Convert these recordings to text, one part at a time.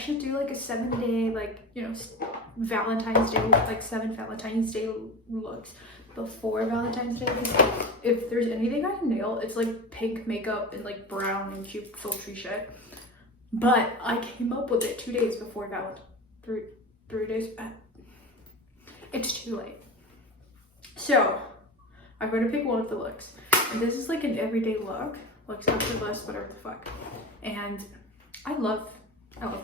should do like a 7-day, like, you know, Valentine's Day, like 7 Valentine's Day looks before Valentine's Day. If there's anything I can nail, it's like pink makeup and like brown and cute sultry shit. But I came up with it 2 days before Valentine's, 3 days. It's too late. So I'm going to pick one of the looks. And this is like an everyday look, like effortless, whatever the fuck. And I love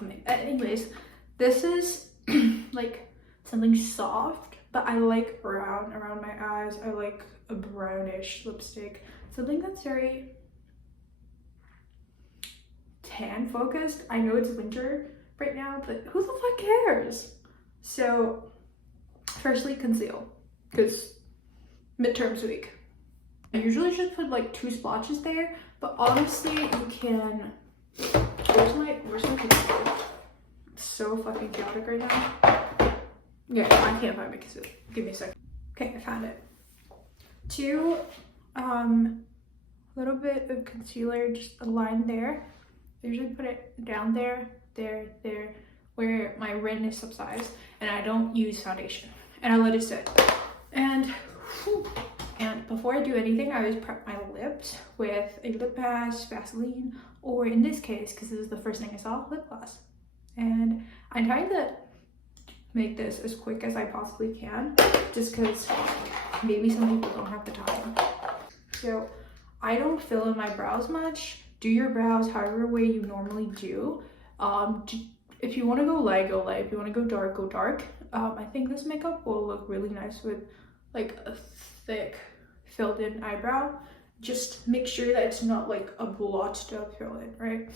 makeup. Anyways, this is like something soft, but I like brown around my eyes. I like a brownish lipstick, something that's very tan focused. I know it's winter right now, but who the fuck cares? So firstly, conceal, because midterms week. I usually just put like 2 splotches there, but honestly you can, where's my concealer? It's so fucking chaotic right now. Yeah, I can't find my concealer. Give me a second. Okay, I found it. 2 little bit of concealer, just a line there. I usually put it down there, where my redness subsides, and I don't use foundation, and I let it sit. And before I do anything, I always prep my lips with a lip mask, Vaseline, or in this case, because this is the first thing I saw, lip gloss. And I'm trying to make this as quick as I possibly can, just because maybe some people don't have the time. So I don't fill in my brows much. Do your brows however way you normally do. If you want to go light, go light. If you want to go dark, go dark. I think this makeup will look really nice with like a thick filled in eyebrow. Just make sure that it's not like a blotched up fill in, right?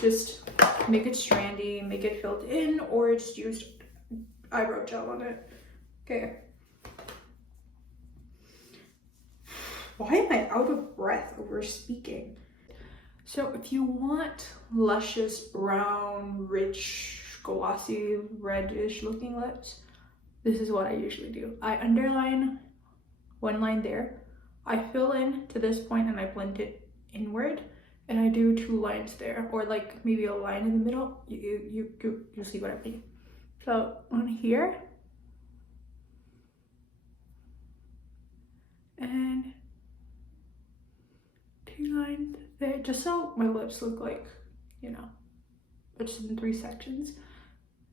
Just make it strandy, make it filled in, or just use eyebrow gel on it. Okay. Why am I out of breath over speaking? So if you want luscious, brown, rich, glossy, reddish looking lips, this is what I usually do. I underline 1 line there. I fill in to this point and I blend it inward, and I do 2 lines there, or like maybe a line in the middle. You see what I mean. So on here, and 2 lines there, just so my lips look like, you know, it's in 3 sections,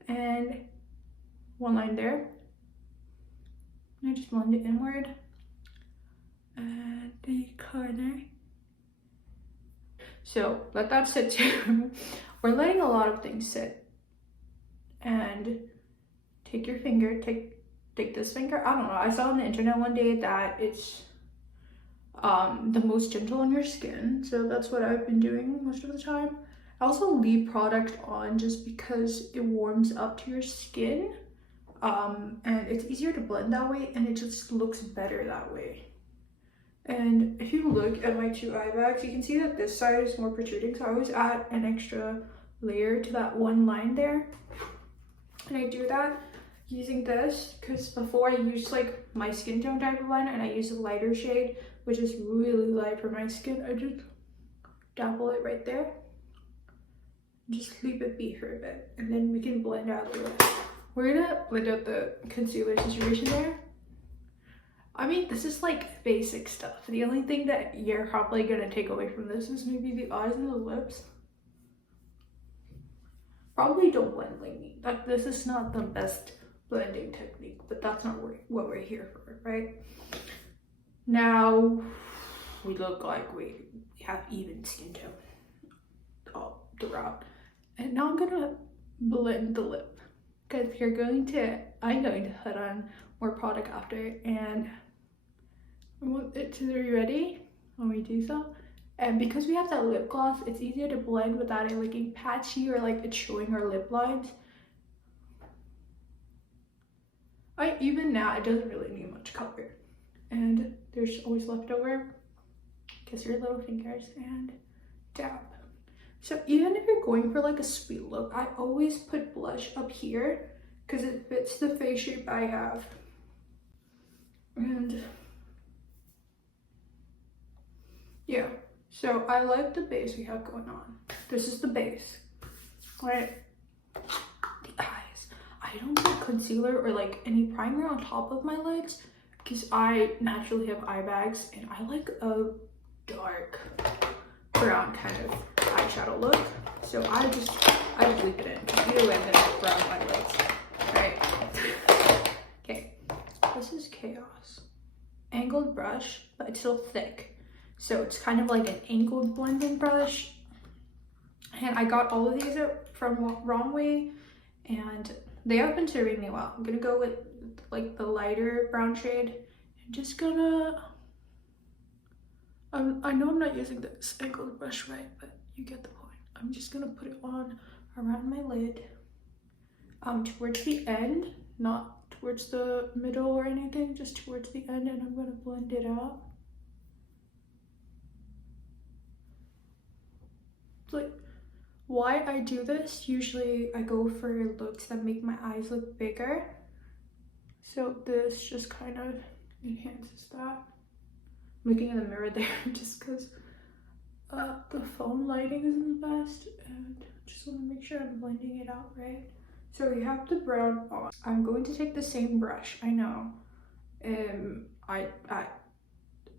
and 1 line there. And I just blend it inward, and the corner. So let that sit too. We're letting a lot of things sit. And take your finger, take this finger. I don't know, I saw on the internet one day that it's the most gentle on your skin, so that's what I've been doing most of the time. I also leave product on just because it warms up to your skin, and it's easier to blend that way, and it just looks better that way. And if you look at my 2 eye bags, you can see that this side is more protruding, so I always add an extra layer to that 1 line there. And I do that using this because before I used like my skin tone type of liner, and I use a lighter shade, which is really light for my skin. I just dabble it right there. Just leave it be for a bit, and then we can blend out the rest. We're gonna blend out the concealer situation there. I mean, this is like basic stuff. The only thing that you're probably gonna take away from this is maybe the eyes and the lips. Probably don't blend like me. This is not the best blending technique, but that's not what we're here for, right? Now we look like we have even skin tone all throughout. And now I'm gonna blend the lip, because I'm going to put on more product after, and I want it to be ready when we do so. And because we have that lip gloss, it's easier to blend without it looking patchy or like it's showing our lip lines. Even now, it doesn't really need much color. And there's always leftover. Kiss your little fingers and dab. So even if you're going for like a sweet look, I always put blush up here because it fits the face shape I have. And yeah. So I like the base we have going on. This is the base, right? The eyes. I don't put concealer or like any primer on top of my lids because I naturally have eye bags and I like a dark brown kind of eyeshadow look. So I just leave it in because either way I'm gonna brown my lids. Alright. Okay. This is Chaos. Angled brush, but it's still thick. So it's kind of like an angled blending brush. And I got all of these from Wrong Way and they have been serving me well. I'm gonna go with like the lighter brown shade. I'm just gonna, I know I'm not using this angled brush right, but you get the point. I'm just gonna put it on around my lid, towards the end, not towards the middle or anything, just towards the end, and I'm gonna blend it out. Like, why I do this, usually I go for looks that make my eyes look bigger. So this just kind of enhances that. I'm looking in the mirror there just because the phone lighting isn't the best and just want to make sure I'm blending it out right. So we have the brown on. I'm going to take the same brush, I know.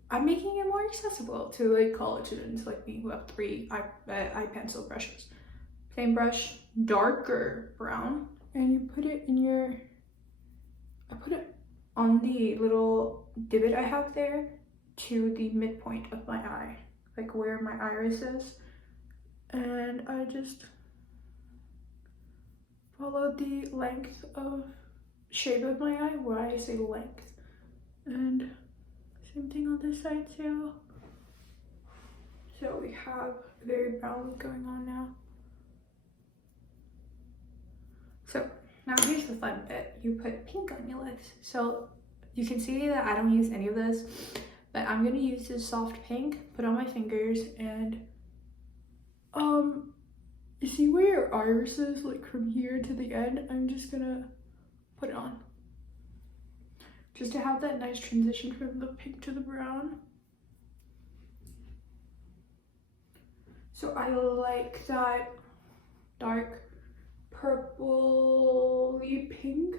I'm making it more accessible to like college students like me who have 3 eye pencil brushes. Same brush, darker brown, and you put it in your, I put it on the little divot I have there to the midpoint of my eye, like where my iris is. And I just follow the length of shape of my eye, where I say length. And same thing on this side too. So we have a very brown look going on now. So now here's the fun bit. You put pink on your lips. So you can see that I don't use any of this, but I'm gonna use this soft pink, put on my fingers, and you see where your iris is, like from here to the end? I'm just gonna put it on. Just to have that nice transition from the pink to the brown. So I like that dark purpley pink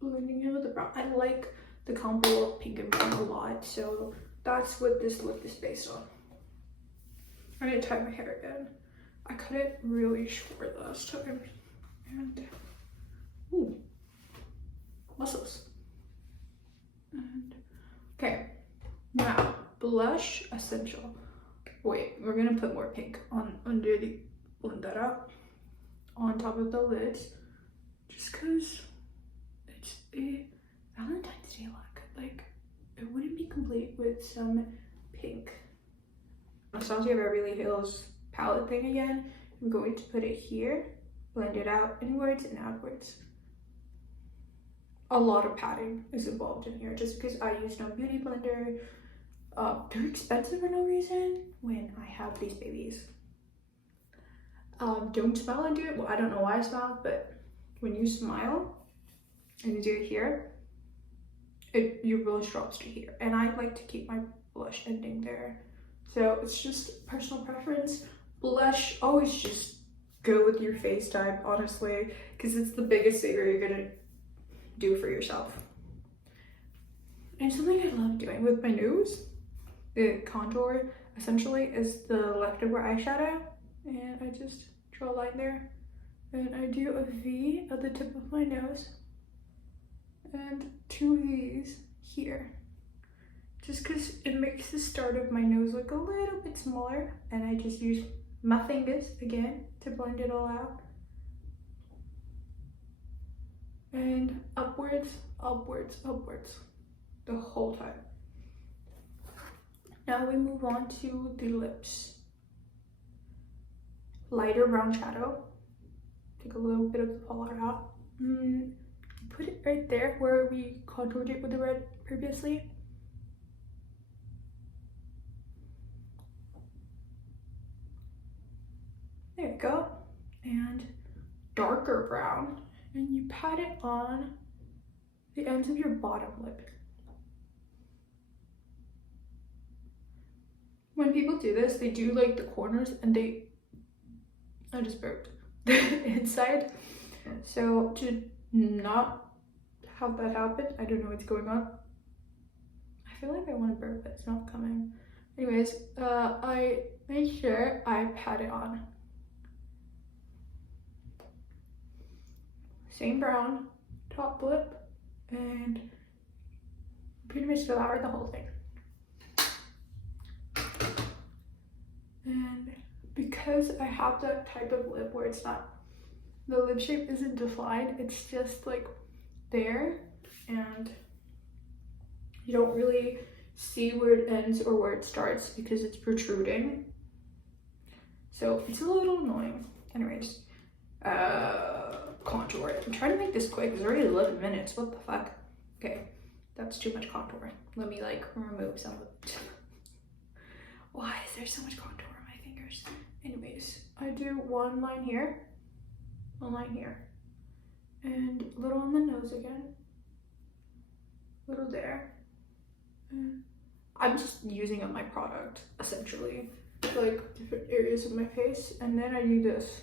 blending in with the brown. I like the combo of pink and brown a lot, so that's what this look is based on. I'm gonna tie my hair again. I cut it really short last time, and ooh, muscles. And okay, now blush essential. Wait, we're gonna put more pink on under the, blend that out on top of the lids, just because it's a Valentine's Day look. Like, it wouldn't be complete with some pink. Anastasia Beverly Hills palette thing again. I'm going to put it here, blend it out inwards and outwards. A lot of padding is involved in here just because I use no beauty blender. They're expensive for no reason when I have these babies. Don't smile and do it. Well, I don't know why I smile, but when you smile and you do it here, your blush drops to here. And I like to keep my blush ending there. So it's just personal preference. Blush, always just go with your face type, honestly, because it's the biggest saver you're gonna do for yourself. And something I love doing with my nose, the contour essentially is the leftover eyeshadow, and I just draw a line there, and I do a V at the tip of my nose and 2 V's here, just because it makes the start of my nose look a little bit smaller. And I just use my fingers again to blend it all out, and upwards, upwards, upwards the whole time. Now we move on to the lips. Lighter brown shadow. Take a little bit of the color out. Put it right there where we contoured it with the red previously. There you go. And darker brown. And you pat it on the ends of your bottom lip. When people do this, they do like the corners and I just burped the inside. So to not have that happen, I don't know what's going on. I feel like I want to burp, but it's not coming. Anyways, I made sure I pat it on. Same brown top lip, and pretty much devoured the whole thing. And because I have that type of lip where it's not, the lip shape isn't defined, it's just like there, and you don't really see where it ends or where it starts because it's protruding. So it's a little annoying. Anyways, contour. I'm trying to make this quick. It's already 11 minutes. What the fuck? Okay, that's too much contour. Let me like remove some of it. Why is there so much contour on my fingers? Anyways, I do one line here, one line here, and a little on the nose again, a little there. And I'm just using up my product essentially, like different areas of my face, and then I do this,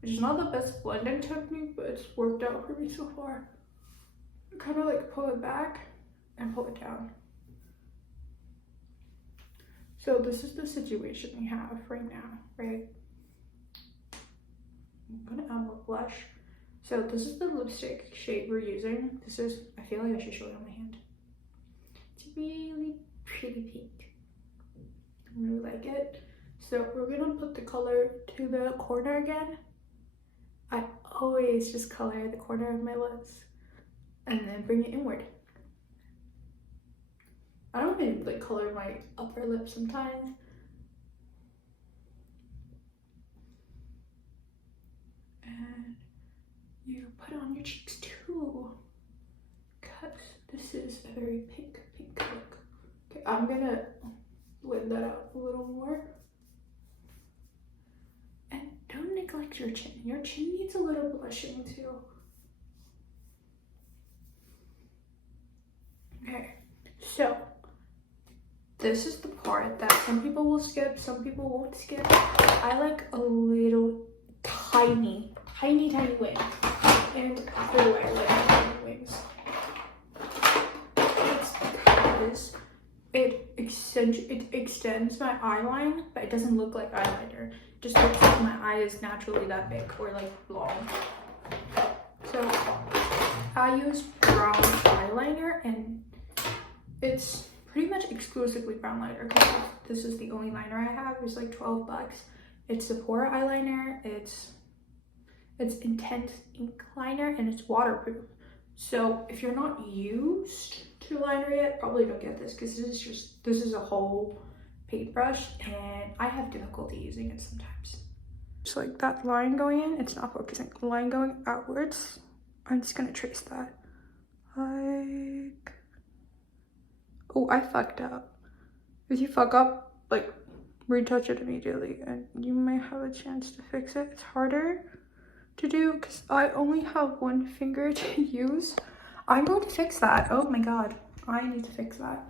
which is not the best blending technique, but it's worked out for me so far. Kind of like pull it back and pull it down. So this is the situation we have right now, right? I'm gonna add more blush. So this is the lipstick shade we're using. This is, I feel like I should show it on my hand. It's really pretty pink. I really like it. So we're gonna put the color to the corner again. I always just color the corner of my lips and then bring it inward. I don't even like color my upper lip sometimes. And you put it on your cheeks too, because this is a very pink look. Okay, I'm gonna blend that out a little more. And don't neglect your chin. Your chin needs a little blushing too. Okay, so this is the part that some people will skip, some people won't skip. I like a little tiny wing. And after the way I like tiny wings. It's because it extends my eye line, but it doesn't look like eyeliner. It just looks like my eye is naturally that big or like long. So I use brown eyeliner, and it's pretty much exclusively brown liner because this is the only liner I have. It's like 12 bucks. It's Sephora eyeliner. It's intense ink liner, and it's waterproof. So if you're not used to liner yet, probably don't get this because this is a whole paintbrush, and I have difficulty using it sometimes. Just like that line going in, it's not focusing. The line going outwards, I'm just gonna trace that. Like, oh, I fucked up. If you fuck up, like, retouch it immediately and you might have a chance to fix it. It's harder to do because I only have one finger to use. I'm going to fix that. Oh my god, I need to fix that.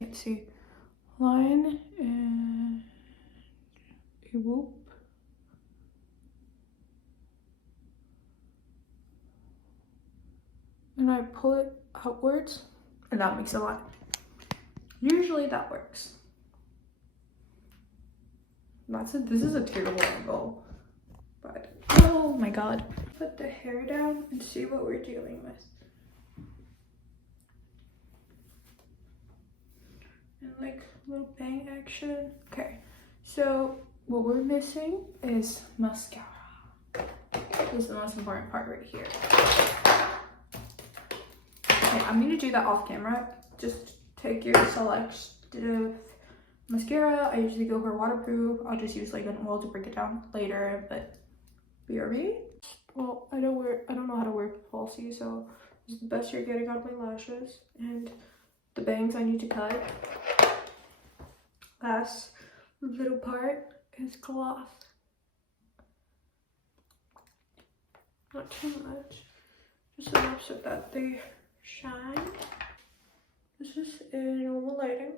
Let's see, line and a whoop. And I pull it outwards, and that makes a line. Usually that works. This is a terrible angle, but oh my god. Put the hair down and see what we're dealing with. And like little bang action. Okay, so what we're missing is mascara. This is the most important part right here. Okay, I'm gonna do that off camera. Just take your selective mascara. I usually go for waterproof. I'll just use like an oil to break it down later, but BRB. Well, I don't know how to wear falsies, so this is the best you're getting out of my lashes. And the bangs I need to cut. Last little part is cloth. Not too much, just enough so that they shine. This is in normal lighting,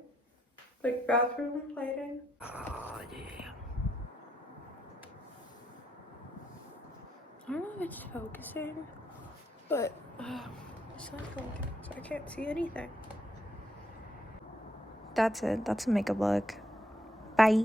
like bathroom lighting. Oh damn. I don't know if it's focusing, but it's not focusing, so I can't see anything. That's it. That's a makeup look. Bye.